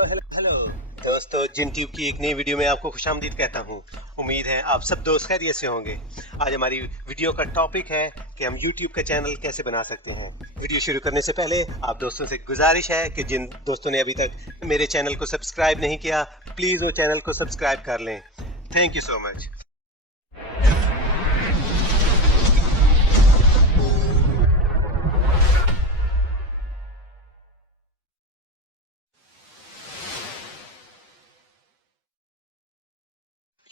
Hello दोस्तों, जिन tube की एक नई वीडियो में आपको खुशामदीद कहता हूँ। उम्मीद है आप सब दोस्त खैरियत से होंगे। आज हमारी वीडियो का टॉपिक है कि हम YouTube का चैनल कैसे बना सकते हैं। वीडियो शुरू करने से पहले आप दोस्तों से गुजारिश है कि जिन दोस्तों ने अभी तक मेरे चैनल को सब्सक्राइब नहीं किया, प्लीज़ वो चैनल को सब्सक्राइब कर लें। Thank you so much.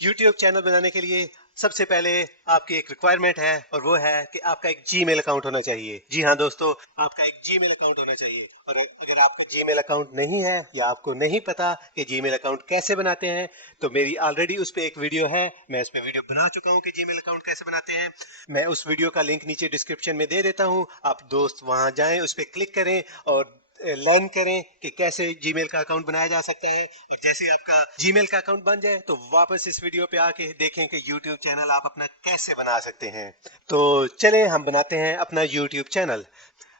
YouTube channel बनाने के लिए सबसे पहले आपकी एक रिक्वायरमेंट है और वो है कि आपका एक जीमेल अकाउंट होना चाहिए। जी हाँ दोस्तों, आपका एक जीमेल अकाउंट होना चाहिए। और अगर आपका जीमेल अकाउंट नहीं है या आपको नहीं पता कि जीमेल अकाउंट कैसे बनाते हैं, तो मेरी ऑलरेडी उस पर एक वीडियो है। मैं उस पर वीडियो बना चुका हूँ कि जीमेल अकाउंट कैसे बनाते हैं। मैं उस वीडियो का लिंक नीचे डिस्क्रिप्शन में दे देता हूँ। आप दोस्त वहाँ जाएं, उस पर क्लिक करें और लर्न करें कि कैसे जीमेल का अकाउंट बनाया जा सकता है। और जैसे ही आपका जीमेल का अकाउंट बन जाए तो वापस इस वीडियो पे आके देखें कि यूट्यूब चैनल आप अपना कैसे बना सकते हैं। तो चलें हम बनाते हैं अपना यूट्यूब चैनल।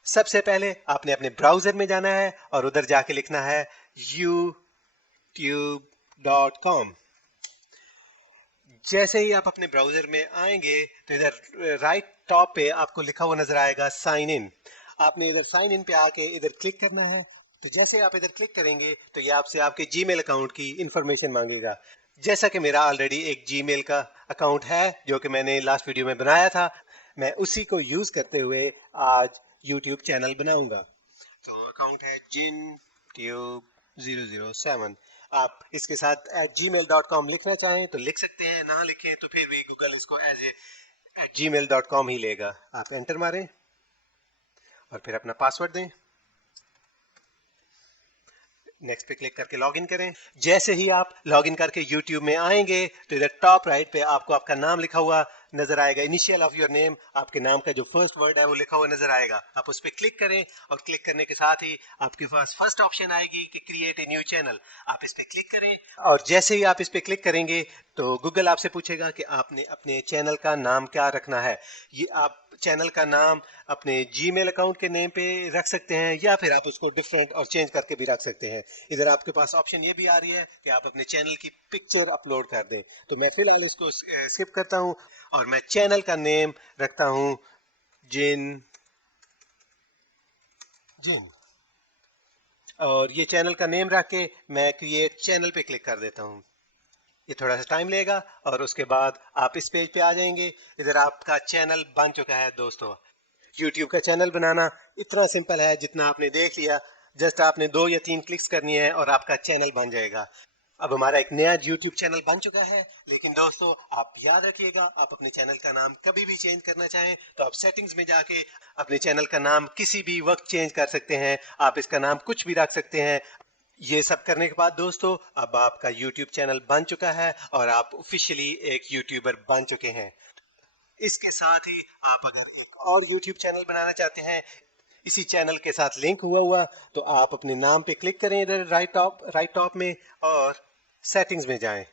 सबसे पहले आपने अपने ब्राउजर में जाना है और उधर जाके लिखना है youtube.com। जैसे ही आप अपने ब्राउजर में आएंगे तो इधर राइट टॉप पे आपको लिखा हुआ नजर आएगा साइन इन। आपने इधर साइन इन पे आके इधर क्लिक करना है। तो जैसे आप इधर क्लिक करेंगे तो ये आपसे आपके जीमेल अकाउंट की इंफॉर्मेशन मांगेगा। जैसा कि मेरा ऑलरेडी एक जीमेल का अकाउंट है जो कि मैंने लास्ट वीडियो में बनाया था, मैं उसी को यूज करते हुए आज यूट्यूब चैनल बनाऊंगा। तो अकाउंट है जिन ट्यूब 007। आप इसके साथ gmail.com लिखना चाहें तो लिख सकते हैं, ना लिखें तो फिर भी गूगल इसको एज ए gmail.com ही लेगा। आप एंटर मारें और फिर अपना पासवर्ड दें। नेक्स्ट पे क्लिक करके लॉगिन करें। जैसे ही आप लॉगिन करके YouTube में आएंगे तो इधर टॉप राइट पे आपको आपका नाम लिखा हुआ नजर आएगा। इनिशियल ऑफ योर नेम, आपके नाम का जो फर्स्ट वर्ड है वो लिखा हुआ नजर आएगा। आप उस पर क्लिक करें और क्लिक करने के साथ ही आपके पास फर्स्ट ऑप्शन आएगी कि क्रिएट ए न्यू चैनल। आप इस पर क्लिक करें और जैसे ही आप इस पर क्लिक करेंगे तो गूगल आपसे पूछेगा कि आपने अपने चैनल का नाम क्या रखना है। ये आप चैनल का नाम अपने जीमेल अकाउंट के नेम पे रख सकते हैं या फिर आप उसको डिफरेंट और चेंज करके भी रख सकते हैं। इधर आपके पास ऑप्शन ये भी आ रही है कि आप अपने चैनल की पिक्चर अपलोड कर दें। तो मैं फिलहाल इसको स्किप करता हूं और मैं चैनल का नेम रखता हूं जिन जिन। और ये चैनल का नेम रख के मैं क्रिएट चैनल पे क्लिक कर देता हूं। ये थोड़ा सा टाइम लेगा और उसके बाद आप इस पेज पे आ जाएंगे। इधर आपका चैनल बन चुका है दोस्तों। YouTube का चैनल बनाना इतना सिंपल है जितना आपने देख लिया। जस्ट आपने 2 या 3 क्लिक्स करनी है और आपका चैनल बन जाएगा। अब हमारा एक नया YouTube चैनल बन चुका है। लेकिन दोस्तों आप याद रखिएगा, आप अपने चैनल का नाम कभी भी चेंज करना चाहें तो आप सेटिंग्स में जाके अपने चैनल का नाम किसी भी वक्त चेंज कर सकते हैं। आप इसका नाम कुछ भी रख सकते हैं। ये सब करने के बाद दोस्तों अब आपका YouTube चैनल बन चुका है और आप ऑफिशियली एक यूट्यूबर बन चुके हैं। इसके साथ ही आप अगर एक और YouTube चैनल बनाना चाहते हैं इसी चैनल के साथ लिंक हुआ हुआ, तो आप अपने नाम पे क्लिक करें इधर राइट टॉप में और सेटिंग्स में जाएं।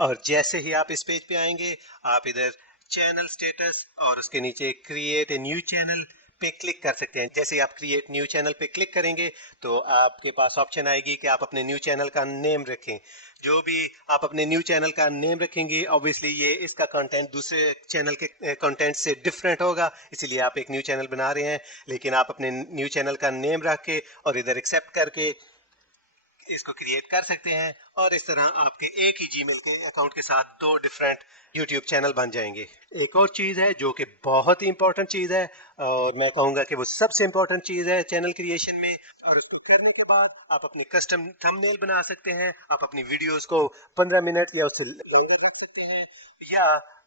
और जैसे ही आप इस पेज पे आएंगे आप इधर चैनल स्टेटस और उसके नीचे क्रिएट ए न्यू चैनल पे क्लिक कर सकते हैं। जैसे ही आप क्रिएट न्यू चैनल पे क्लिक करेंगे तो आपके पास ऑप्शन आएगी कि आप अपने न्यू चैनल का नेम रखें। जो भी आप अपने न्यू चैनल का नेम रखेंगे ऑब्वियसली ये इसका कंटेंट दूसरे चैनल के कंटेंट से डिफरेंट होगा, इसीलिए आप एक न्यू चैनल बना रहे हैं। लेकिन आप अपने न्यू चैनल का नेम रख के और इधर एक्सेप्ट करके इसको क्रिएट कर सकते हैं। और इस तरह आपके एक ही जीमेल के अकाउंट के साथ 2 डिफरेंट यूट्यूब चैनल बन जाएंगे। एक और चीज़ है जो कि बहुत ही इंपॉर्टेंट चीज़ है और मैं कहूँगा कि वो सबसे इंपॉर्टेंट चीज़ है चैनल क्रिएशन में। और उसको करने के बाद आप अपने कस्टम थंबनेल बना सकते हैं। आप अपनी वीडियोस को 15 मिनट या उससे लॉन्गर रख सकते हैं, या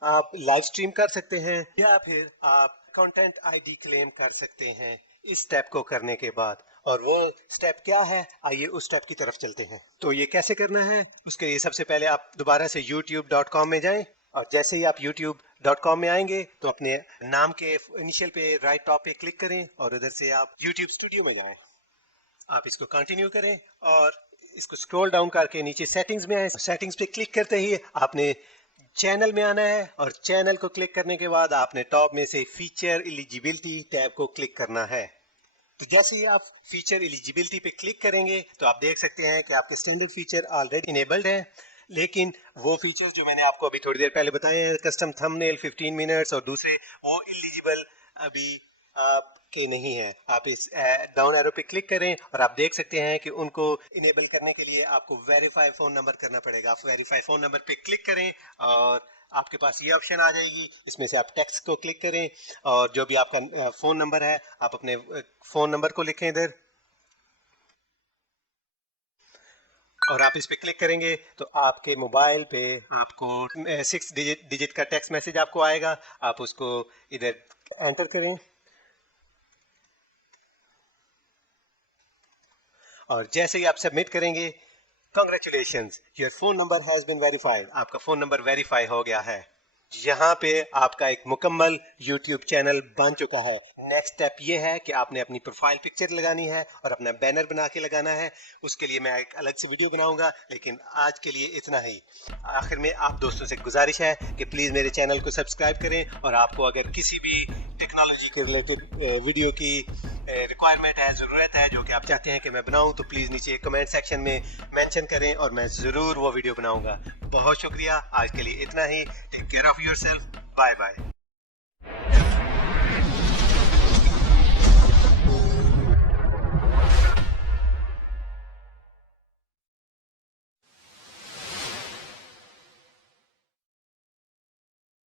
आप लाइव स्ट्रीम कर सकते हैं, या फिर आप कंटेंट आईडी क्लेम कर सकते हैं इस स्टेप को करने के बाद। और वो स्टेप क्या है, आइए उस स्टेप की तरफ चलते हैं। तो ये कैसे करना है, उसके लिए सबसे पहले आप दोबारा से youtube.com में जाएं। और जैसे ही आप youtube.com में आएंगे तो अपने नाम के इनिशियल पे राइट टॉप पे क्लिक करें और उधर से आप YouTube स्टूडियो में जाएं। आप इसको कंटिन्यू करें और इसको स्क्रॉल डाउन करके नीचे सेटिंग्स में आए। सेटिंग्स पे क्लिक करते ही आपने चैनल में आना है और चैनल को क्लिक करने के बाद आपने टॉप में से फीचर एलिजिबिलिटी टैब को क्लिक करना है। तो जैसे ही आप फीचर एलिजिबिलिटी पे क्लिक करेंगे तो आप देख सकते हैं कि आपके स्टैंडर्ड फीचर ऑलरेडी इनेबल्ड हैं, लेकिन वो फीचर्स जो मैंने आपको अभी थोड़ी देर पहले बताए हैं, कस्टम थंबनेल 15 मिनट्स और दूसरे, वो इलिजिबल अभी आपके नहीं है। आप इस डाउन एरो पे क्लिक करें और आप देख सकते हैं कि उनको इनेबल करने के लिए आपको वेरीफाई फोन नंबर करना पड़ेगा। आप वेरीफाई फोन नंबर पे क्लिक करें और आपके पास ये ऑप्शन आ जाएगी, इसमें से आप टेक्स्ट को क्लिक करें और जो भी आपका फोन नंबर है आप अपने फोन नंबर को लिखें इधर, और आप इस पे क्लिक करेंगे तो आपके मोबाइल पे आपको 6 डिजिट का टेक्स्ट मैसेज आपको आएगा। आप उसको इधर एंटर करें और जैसे ही आप सबमिट करेंगे, congratulations, your phone number has been verified, आपका फोन नंबर वेरीफाई हो गया है। यहाँ पे आपका एक मुकम्मल YouTube चैनल बन चुका है। नेक्स्ट स्टेप ये है कि आपने अपनी प्रोफाइल पिक्चर लगानी है और अपना बैनर बना के लगाना है। उसके लिए मैं एक अलग से वीडियो बनाऊंगा, लेकिन आज के लिए इतना ही। आखिर में आप दोस्तों से गुजारिश है कि प्लीज़ मेरे चैनल को सब्सक्राइब करें और आपको अगर किसी भी टेक्नोलॉजी के रिलेटेड वीडियो की रिक्वायरमेंट है, ज़रूरत है, जो कि आप चाहते हैं कि मैं बनाऊं, तो प्लीज़ नीचे कमेंट सेक्शन में मेंशन करें और मैं ज़रूर वो वीडियो बनाऊंगा। बहुत शुक्रिया, आज के लिए इतना ही। Take care of yourself, bye bye.